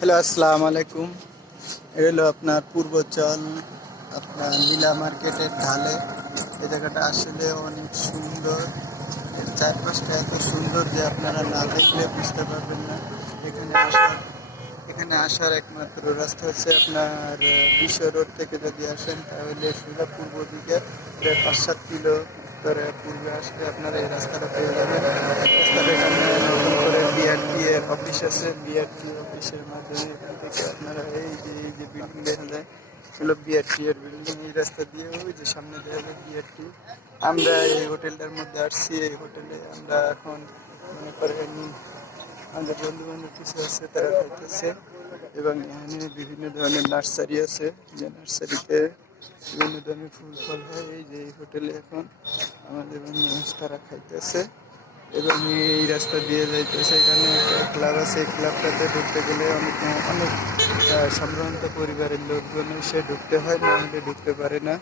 Hello, আসসালামু আলাইকুম। এটা হলো আপনার পূর্বাচল, আপনার নীলা মার্কেটের ঢালে। এই জায়গাটা আসলে অনেক সুন্দর। এর চারপাশটা এত সুন্দর যে আপনারা না দেখলে বুঝতে পারবেন না। এখানে আসার এখানে আসার একমাত্র রাস্তা হচ্ছে আপনার বিশ্ব রোড থেকে যদি আসেন তাহলে সোজা পূর্ব দিকে প্রায় 5-7 কিলো উত্তরে পূর্বে আসলে আপনারা এই রাস্তাটা পেয়ে যাবেন। রাস্তাটা এখানে নতুন করে বিআরটি এর অফিস আছে। বিআরটি অফিসের মাধ্যমে এখান থেকে আপনারা এই যে বিল্ডিং দেখা যায় হলো বিআরটি এর বিল্ডিং। এই রাস্তা দিয়ে ওই যে সামনে দেখা যায় বিআরটি। আমরা এই হোটেলটার মধ্যে আসছি। এই হোটেলে আমরা এখন মনে করেন আমাদের বন্ধু বান্ধব কিছু আছে, তারা খাইতেছে। এবং এখানে বিভিন্ন ধরনের নার্সারি আছে, যে নার্সারিতে বিভিন্ন ধরনের ফুল ফল হয়। এই যে এই হোটেলে এখন আমাদের বন্ধু তারা খাইতেছে এবং এই রাস্তা দিয়ে যাইতেছে। এখানে একটা ক্লাব আছে, এই ক্লাবটাতে ঢুকতে গেলে অনেক অনেক সম্ভ্রান্ত পরিবারের লোকজন এসে ঢুকতে হয়, না হলে ঢুকতে পারে না।